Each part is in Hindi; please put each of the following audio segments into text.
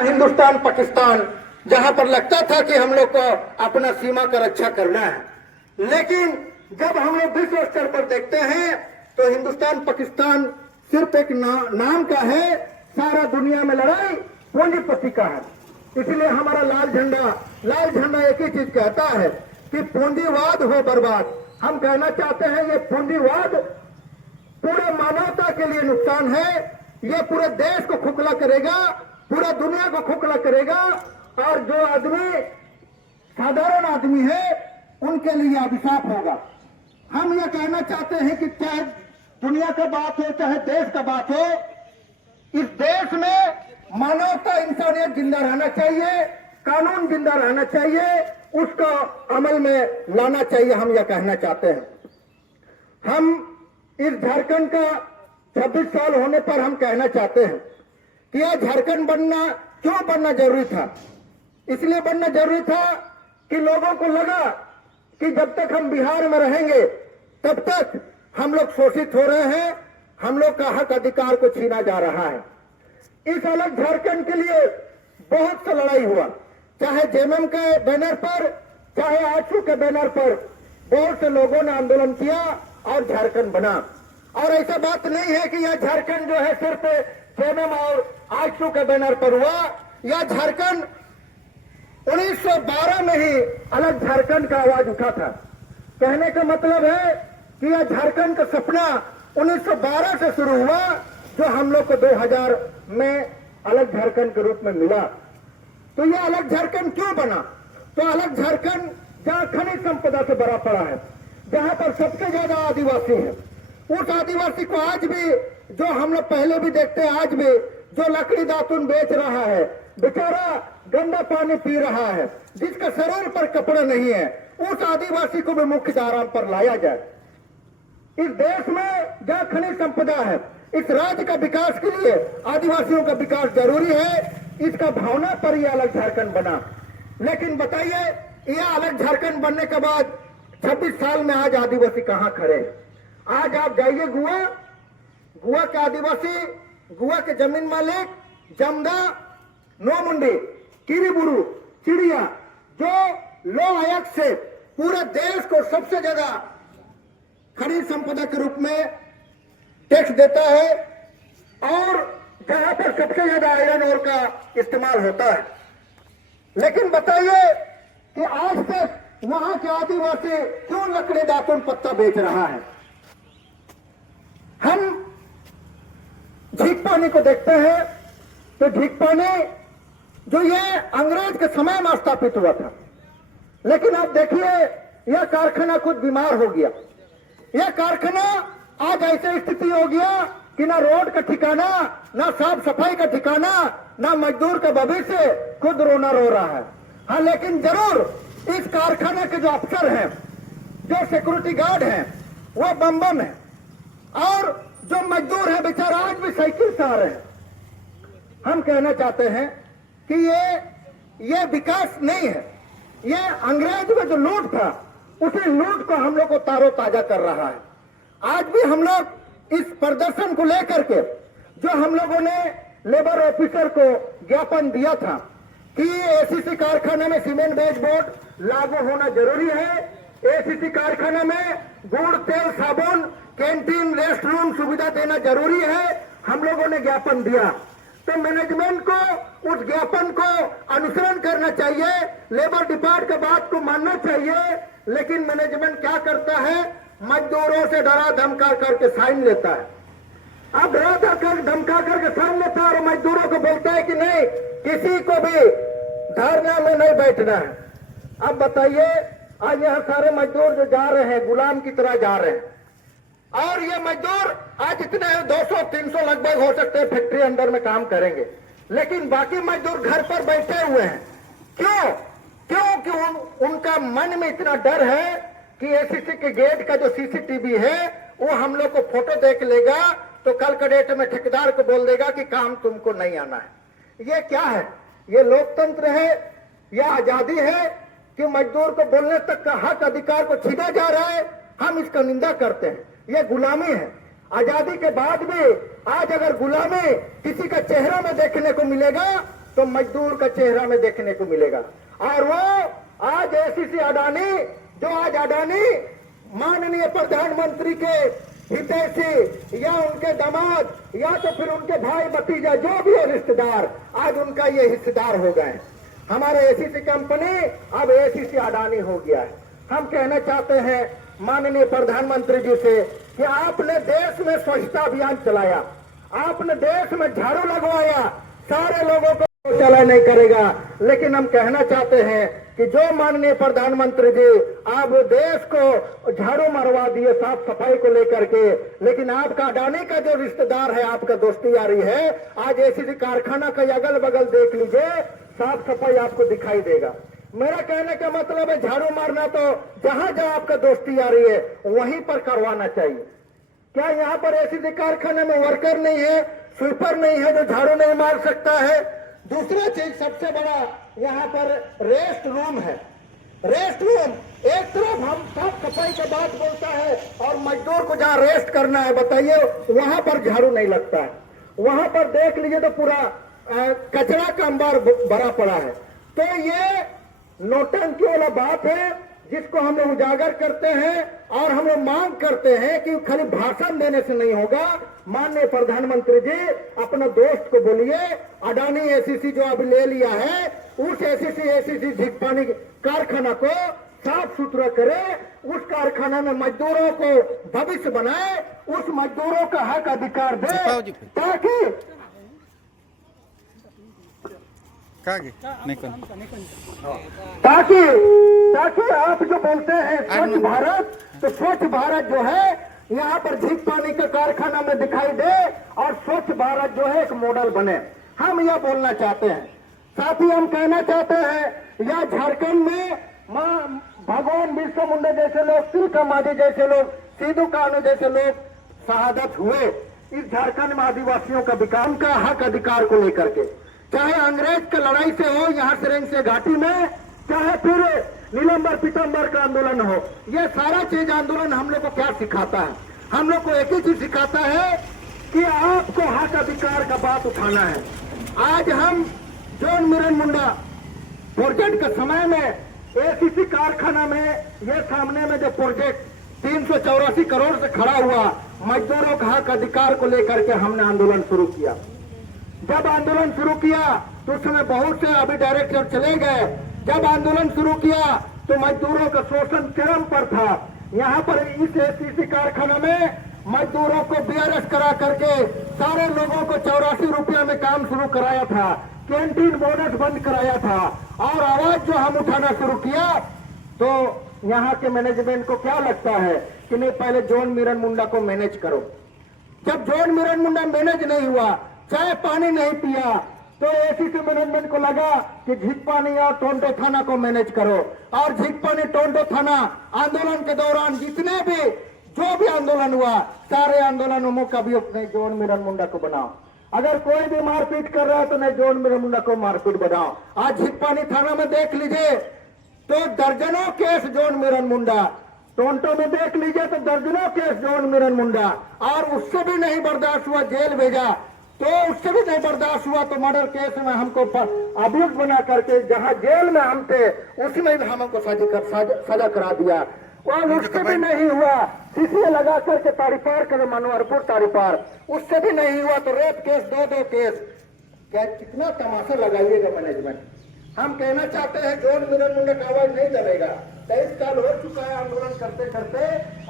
हिंदुस्तान पाकिस्तान, जहां पर लगता था कि हम लोग को अपना सीमा का रक्षा करना है, लेकिन जब हम लोग विश्व स्तर पर देखते हैं तो हिंदुस्तान पाकिस्तान सिर्फ एक नाम का है। सारा दुनिया में लड़ाई पूंजीपति का है। इसलिए हमारा लाल झंडा एक ही चीज कहता है कि पूंजीवाद हो बर्बाद। हम कहना चाहते हैं ये पूंजीवाद पूरे मानवता के लिए नुकसान है। ये पूरे देश को खोखला करेगा, पूरा दुनिया को खोखला करेगा, और जो आदमी साधारण आदमी है उनके लिए अभिशाप होगा। हम ये कहना चाहते हैं कि चाहे दुनिया का बात हो चाहे देश का बात हो, इस देश में मानवता इंसानियत जिंदा रहना चाहिए, कानून जिंदा रहना चाहिए, उसको अमल में लाना चाहिए। हम यह कहना चाहते हैं। हम इस झारखंड का 26 साल होने पर हम कहना चाहते हैं कि यह झारखंड बनना क्यों बनना जरूरी था। इसलिए बनना जरूरी था कि लोगों को लगा कि जब तक हम बिहार में रहेंगे तब तक हम लोग शोषित हो रहे हैं, हम लोग का हक अधिकार को छीना जा रहा है। इस अलग झारखंड के लिए बहुत सा लड़ाई हुआ, चाहे जेएमएम के बैनर पर चाहे आजसू के बैनर पर बहुत से लोगों ने आंदोलन किया और झारखंड बना। और ऐसा बात नहीं है कि यह झारखंड जो है सिर्फ जेएमएम और आजसू के बैनर पर हुआ। यह झारखंड 1912 में ही अलग झारखंड का आवाज उठा था। कहने का मतलब है कि यह झारखंड का सपना 1912 से शुरू हुआ, जो हम लोग को 2000 में अलग झारखंड के रूप में मिला। तो यह अलग झारखंड क्यों बना? तो अलग झारखंड जहां खनिज संपदा से भरा पड़ा है, जहां पर सबसे ज्यादा आदिवासी है, उस आदिवासी को आज भी, जो हम लोग पहले भी देखते हैं, आज भी जो लकड़ी दातुन बेच रहा है, बेचारा गंदा पानी पी रहा है, जिसका शरीर पर कपड़े नहीं है, उस आदिवासी को भी मुख्य धारा पर लाया जाए। इस देश में जहां खनिज संपदा है, इस राज्य का विकास के लिए आदिवासियों का विकास जरूरी है। इसका भावना पर यह अलग झारखंड बना। लेकिन बताइए, यह अलग झारखंड बनने के बाद 26 साल में आज आदिवासी कहां खड़े? आज आप जाइए गुआ के आदिवासी, गुआ के जमीन मालिक, जमदा, नोमुंडी, किरीबुरु, चिड़िया, जो लो आयोग से पूरे देश को सबसे ज्यादा खनिज संपदा के रूप में टैक्स देता है, और जहां पर सबसे ज्यादा आयरन ओर का इस्तेमाल होता है। लेकिन बताइए कि आज तक वहां के आदिवासी क्यों लकड़ी दातुन पत्ता बेच रहा है? हम झीक पानी को देखते हैं तो झीक पानी जो ये अंग्रेज के समय में स्थापित हुआ था, लेकिन आप देखिए यह कारखाना खुद बीमार हो गया। यह कारखाना आज ऐसी स्थिति हो गया कि ना रोड का ठिकाना, ना साफ सफाई का ठिकाना, ना मजदूर का भविष्य, खुद रोना रो रहा है। हाँ, लेकिन जरूर इस कारखाने के जो अफसर हैं, जो सिक्योरिटी गार्ड हैं, वो बम है, और जो मजदूर है बेचारा आज भी साइकिल से आ रहे हैं। हम कहना चाहते हैं कि ये विकास नहीं है, ये अंग्रेज में जो लूट था, उसी लूट को हम लोग को तारो ताजा कर रहा है। आज भी हम लोग इस प्रदर्शन को लेकर के, जो हम लोगों ने लेबर ऑफिसर को ज्ञापन दिया था कि एसीसी कारखाने में सीमेंट बेच बोर्ड लागू होना जरूरी है, एसीसी कारखाने में गुड़, तेल, साबुन, कैंटीन, रेस्ट रूम सुविधा देना जरूरी है, हम लोगों ने ज्ञापन दिया। तो मैनेजमेंट को उस ज्ञापन को अनुसरण करना चाहिए, लेबर डिपार्टमेंट की बात को मानना चाहिए। लेकिन मैनेजमेंट क्या करता है? मजदूरों से डरा धमका करके साइन लेता है। अब डरा धमका करके साइन लेता है और मजदूरों को बोलता है कि नहीं, किसी को भी धरना में नहीं बैठना है। अब बताइए, आज यहाँ सारे मजदूर जो जा रहे हैं गुलाम की तरह जा रहे हैं, और ये मजदूर आज इतने 200-300 लगभग हो सकते हैं फैक्ट्री अंदर में काम करेंगे, लेकिन बाकी मजदूर घर पर बैठे हुए हैं। क्यों? क्योंकि उनका मन में इतना डर है कि एसीसी के गेट का जो सीसीटीवी है वो हम लोग को फोटो देख लेगा तो कल के डेट में ठेकेदार को बोल देगा कि काम तुमको नहीं आना है। ये क्या है? ये लोकतंत्र है या आजादी है कि मजदूर को बोलने तक का हक अधिकार को छीना जा रहा है? हम इसका निंदा करते हैं। ये गुलामी है। आजादी के बाद भी आज अगर गुलामी किसी का चेहरा में देखने को मिलेगा तो मजदूर का चेहरा में देखने को मिलेगा। और वो आज एसीसी अडानी, जो आज अडानी माननीय प्रधानमंत्री के हितैषी या उनके दामाद या तो फिर उनके भाई भतीजा जो भी है रिश्तेदार, आज उनका ये हिस्सेदार हो गए। हमारे एसीसी कंपनी अब एसीसी अडानी हो गया है। हम कहना चाहते हैं माननीय प्रधानमंत्री जी से कि आपने देश में स्वच्छता अभियान चलाया, आपने देश में झाड़ू लगवाया, सारे लोगों को शौचालय नहीं करेगा, लेकिन हम कहना चाहते हैं कि जो माननीय प्रधानमंत्री जी आप देश को झाड़ू मरवा दिए साफ सफाई को लेकर के, लेकिन आपका अडानी का जो रिश्तेदार है, आपका दोस्ती यारी है, आज एसीसी कारखाना का अगल बगल देख लीजिए, साफ सफाई आपको दिखाई देगा। मेरा कहने का मतलब है झाड़ू मारना तो जहां जहां आपका दोस्ती यारी है वहीं पर करवाना चाहिए। क्या यहाँ पर एसीसी कारखाने में वर्कर नहीं है, स्वीपर नहीं है जो झाड़ू नहीं मार सकता है? दूसरा चीज सबसे बड़ा यहाँ पर रेस्ट रूम है। रेस्ट रूम, एक तरफ हम साफ सफाई की बात बोलता है और मजदूर को जहाँ रेस्ट करना है बताइए वहां पर झाड़ू नहीं लगता है। वहां पर देख लीजिए तो पूरा कचरा का अंबार भरा पड़ा है। तो ये नौटंकी वाला बात है जिसको हम लोग उजागर करते हैं और हम लोग मांग करते हैं कि खाली भाषण देने से नहीं होगा। माननीय प्रधानमंत्री जी अपने दोस्त को बोलिए अडानी एसीसी जो अभी ले लिया है उस एसीसी झींकपानी कारखाना को साफ सुथरा करे, उस कारखाना में मजदूरों को भविष्य बनाए, उस मजदूरों का हक अधिकार दे ताकि आप जो बोलते हैं स्वच्छ भारत, तो स्वच्छ भारत जो है यहाँ पर झींकपानी का कारखाना में दिखाई दे और स्वच्छ भारत जो है एक मॉडल बने। हम यह बोलना चाहते हैं। साथ ही हम कहना चाहते हैं यह झारखंड में मां भगवान बिरसा मुंडा जैसे लोग, तिलका मांझी जैसे लोग, सिद्धू कान्हू जैसे लोग शहादत हुए। इस झारखंड में आदिवासियों का विकास का हक अधिकार को लेकर के, चाहे अंग्रेज का लड़ाई से हो यहाँ सिरेंग से घाटी में, चाहे फिर नीलंबर पीताम्बर का आंदोलन हो, ये सारा चीज आंदोलन हम लोग को क्या सिखाता है? हम लोग को एक ही चीज सिखाता है कि आपको हक अधिकार का बात उठाना है। आज हम जॉन मिरन मुंडा प्रोजेक्ट के समय में एसीसी कारखाना में ये सामने में जो प्रोजेक्ट 384 करोड़ से खड़ा हुआ, मजदूरों का हक अधिकार को लेकर के हमने आंदोलन शुरू किया। जब आंदोलन शुरू किया तो उस समय बहुत से अभी डायरेक्टर चले गए। जब आंदोलन शुरू किया तो मजदूरों का शोषण चरम पर था। यहाँ पर इस एसीसी कारखाना में मजदूरों को बीआरएस करा करके सारे लोगों को 84 रुपया में काम शुरू कराया था, कैंटीन बोनस बंद कराया था। और आवाज जो हम उठाना शुरू किया तो यहाँ के मैनेजमेंट को क्या लगता है कि नहीं पहले जॉन मिरन मुंडा को मैनेज करो। जब जॉन मिरन मुंडा मैनेज नहीं हुआ, चाय पानी नहीं पिया, तो एसीसी मैनेजमेंट को लगा कि झींकपानी और टोंटो थाना को मैनेज करो। और झींकपानी टोंटो थाना आंदोलन के दौरान जितने भी जो भी आंदोलन हुआ, सारे आंदोलनों में कभी अपने जॉन मिरन मुंडा को बनाओ। अगर कोई भी मारपीट कर रहा है तो नहीं जॉन मिरन मुंडा को मारपीट बनाओ। आज झींकपानी थाना में देख लीजिए तो दर्जनों केस जॉन मिरन मुंडा, टोंटो में देख लीजिए तो दर्जनों केस जॉन मिरन मुंडा। और उससे भी नहीं बर्दाश्त हुआ, जेल भेजा। तो उससे भी नहीं बर्दाश्त हुआ तो मर्डर केस में हमको अभियुक्त बना करके जहां जेल में हम थे उसमें भी हमको सजा करा दिया। और उससे भी नहीं हुआ, सीसीए लगा करके तारीपार करे, मनोहरपुर तारीपार, उससे भी नहीं हुआ तो रेप केस, दो केस। क्या कितना तमाशा लगाइएगा मैनेजमेंट। हम कहना चाहते हैं जॉन मिरन मुंडा का आवाज नहीं दबेगा। 23 साल हो चुका है आंदोलन करते करते,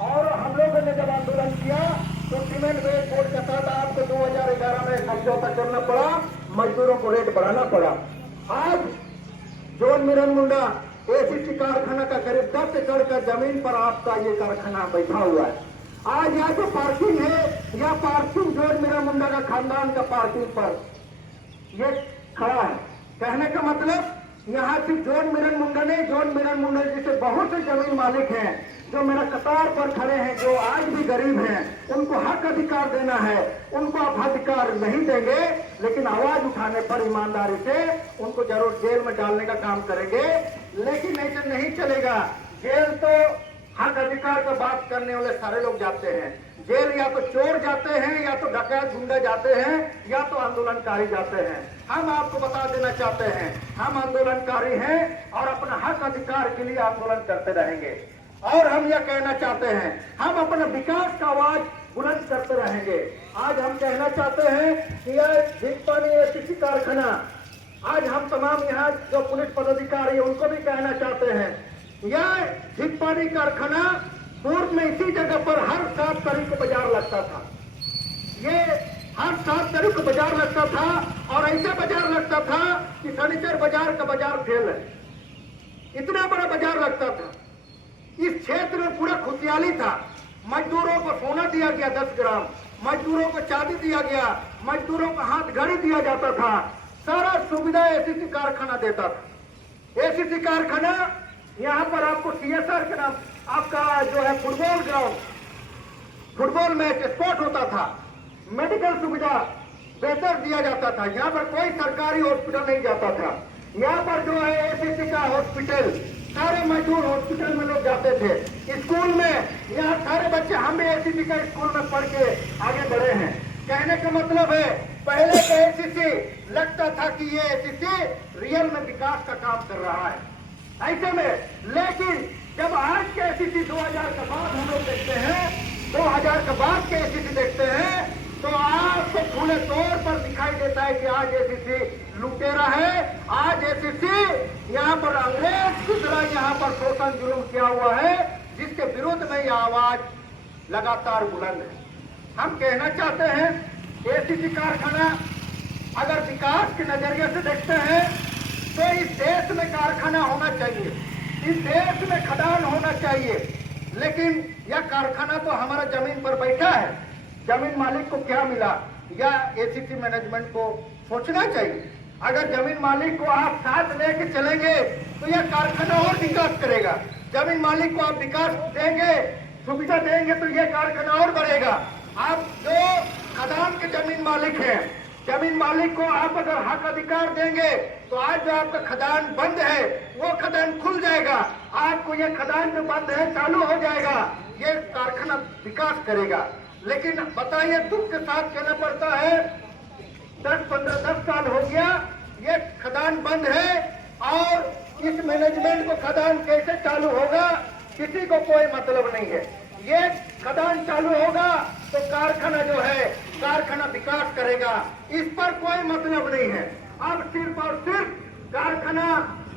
और हम लोगों ने जब आंदोलन किया तो सीमेंट वेट बोर्ड के साथ आपको 2011 में समझौता करना पड़ा, मजदूरों को रेट बढ़ाना पड़ा। आज जॉन मिरन मुंडा एसीसी कारखाना का करीब 10 एकड़ का जमीन पर आपका ये कारखाना बैठा हुआ है। आज यहाँ जो पार्किंग है, यह पार्किंग जॉन मिरन मुंडा का खानदान का पार्किंग पर ये खड़ा है। कहने का मतलब यहाँ सिर्फ जॉन मिरन मुंडा नहीं, जॉन मिरन मुंडा जैसे बहुत से जमीन मालिक हैं जो मेरा कतार पर खड़े हैं, जो आज भी गरीब हैं, उनको हक अधिकार देना है। उनको आप अधिकार नहीं देंगे, लेकिन आवाज उठाने पर ईमानदारी से उनको जरूर जेल में डालने का काम करेंगे। लेकिन ऐसे नहीं चलेगा। जेल तो हक अधिकार का बात करने वाले सारे लोग जाते हैं जेल, या तो चोर जाते हैं, या तो डकैत गुंडा जाते हैं, या तो आंदोलनकारी जाते हैं। हम आपको बता देना चाहते हैं, हम आंदोलनकारी हैं और अपना हक अधिकार के लिए आंदोलन करते रहेंगे। और हम यह कहना चाहते हैं, हम अपना विकास का आवाज बुलंद करते रहेंगे। आज हम कहना चाहते हैं कि यह झींकपानी एसीसी कारखाना, आज हम तमाम यहाँ जो पुलिस पदाधिकारी है उनको भी कहना चाहते हैं, यह झींकपानी कारखाना पूर्व में इसी जगह पर हर 7 तारीख को बाजार लगता था। ये हर 7 तारीख को बाजार लगता था और ऐसा बाजार लगता था कि शनिचर बाजार का बाजार फेल है, इतना बड़ा बाजार लगता था। इस क्षेत्र में पूरा खुशहाली था। मजदूरों को सोना दिया गया 10 ग्राम, मजदूरों को चांदी दिया गया, मजदूरों को हाथ घड़ी दिया जाता था, सारा सुविधा एसीसी कारखाना देता था। एसीसी कारखाना यहाँ पर आपको सीएसआर के नाम आपका जो है football ground, football match sport होता था, मेडिकल सुविधा बेहतर दिया जाता था। यहाँ पर कोई सरकारी हॉस्पिटल नहीं जाता था। यहाँ पर जो है एसीसी का हॉस्पिटल, सारे मजदूर हॉस्पिटल में लोग जाते थे। स्कूल में यहाँ सारे बच्चे, हम भी एसीसी का स्कूल में पढ़ के आगे बढ़े हैं। कहने का मतलब है, पहले का एसीसी लगता था कि ये एसीसी रियल में विकास का काम कर रहा है ऐसे में, लेकिन जब आज के एसीसी 2000 के बाद हम लोग देखते हैं, 2000 के बाद के एसीसी देखते हैं, तो आपको खुले तौर पर दिखाई देता है कि आज एसीसी लुटेरा है। आज एसीसी यहाँ पर अंग्रेज की तरह यहाँ पर शोषण जुल्म किया हुआ है, जिसके विरुद्ध में यह आवाज लगातार बुलंद है। हम कहना चाहते हैं, एसीसी कारखाना अगर विकास के नजरिए से देखते हैं तो इस देश में कारखाना होना चाहिए, इस देश में खदान होना चाहिए, लेकिन यह कारखाना तो हमारा जमीन पर बैठा है। जमीन मालिक को क्या मिला, या एसीसी मैनेजमेंट को सोचना चाहिए। अगर जमीन मालिक को आप साथ लेके चलेंगे तो यह कारखाना और विकास करेगा। जमीन मालिक को आप विकास देंगे, सुविधा देंगे, तो यह कारखाना और बढ़ेगा। आप जो खदान के जमीन मालिक हैं, जमीन मालिक को आप अगर हक अधिकार देंगे तो आज जो आपका खदान बंद है वो खदान खुल जाएगा। आपको ये खदान जो बंद है चालू हो जाएगा, ये कारखाना विकास करेगा। लेकिन बताइए, दुख के साथ कहना पड़ता है, 10 साल हो गया ये खदान बंद है और इस मैनेजमेंट को खदान कैसे चालू होगा किसी को कोई मतलब नहीं है। ये खदान चालू होगा तो कारखाना जो है, कारखाना विकास करेगा, इस पर कोई मतलब नहीं है। अब सिर्फ और सिर्फ कारखाना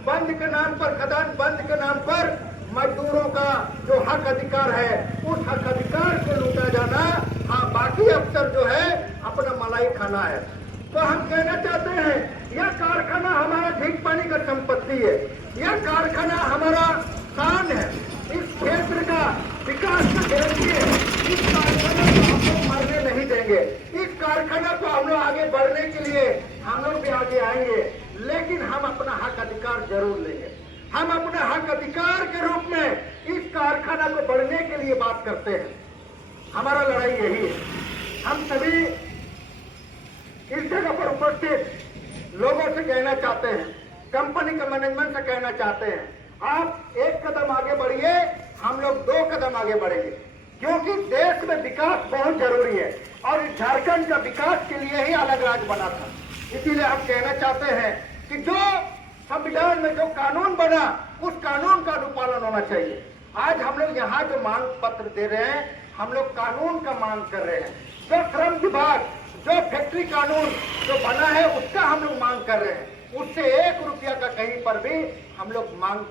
बंद के नाम पर, खदान बंद के नाम पर मजदूरों का जो हक अधिकार है उस हक अधिकार को लूटा जाना, हाँ बाकी अफसर जो है अपना मलाई खाना है। तो हम कहना चाहते हैं, यह कारखाना हमारा झींकपानी का संपत्ति है, यह कारखाना हमारा शान है, इस क्षेत्र का विकास का गारंटी है। इस कारखाना को हम लोग मरने नहीं देंगे, इस कारखाना को हम लोग आगे बढ़ने के लिए हम लोग भी आगे आएंगे, लेकिन हम अपना हक अधिकार जरूर लेंगे। हम अपने हक अधिकार के रूप में इस कारखाना को बढ़ने के लिए बात करते हैं। हमारा लड़ाई यही है। हम सभी इस जगह पर उपस्थित लोगों से कहना चाहते हैं, कंपनी के मैनेजमेंट से कहना चाहते हैं, आप एक कदम आगे बढ़िए, हम लोग 2 कदम आगे बढ़ेंगे, क्योंकि देश में विकास बहुत जरूरी है और इस झारखंड का विकास के लिए ही अलग राज्य बना था। इसीलिए हम कहना चाहते हैं कि जो संविधान में जो कानून बना उस कानून का अनुपालन होना चाहिए। आज हम लोग यहाँ जो मांग पत्र दे रहे हैं, हम लोग कानून का मांग कर रहे हैं। जो श्रम विभाग, जो फैक्ट्री कानून जो बना है उसका हम लोग मांग कर रहे हैं, उससे 1 रुपया का कहीं पर भी हम लोग मांग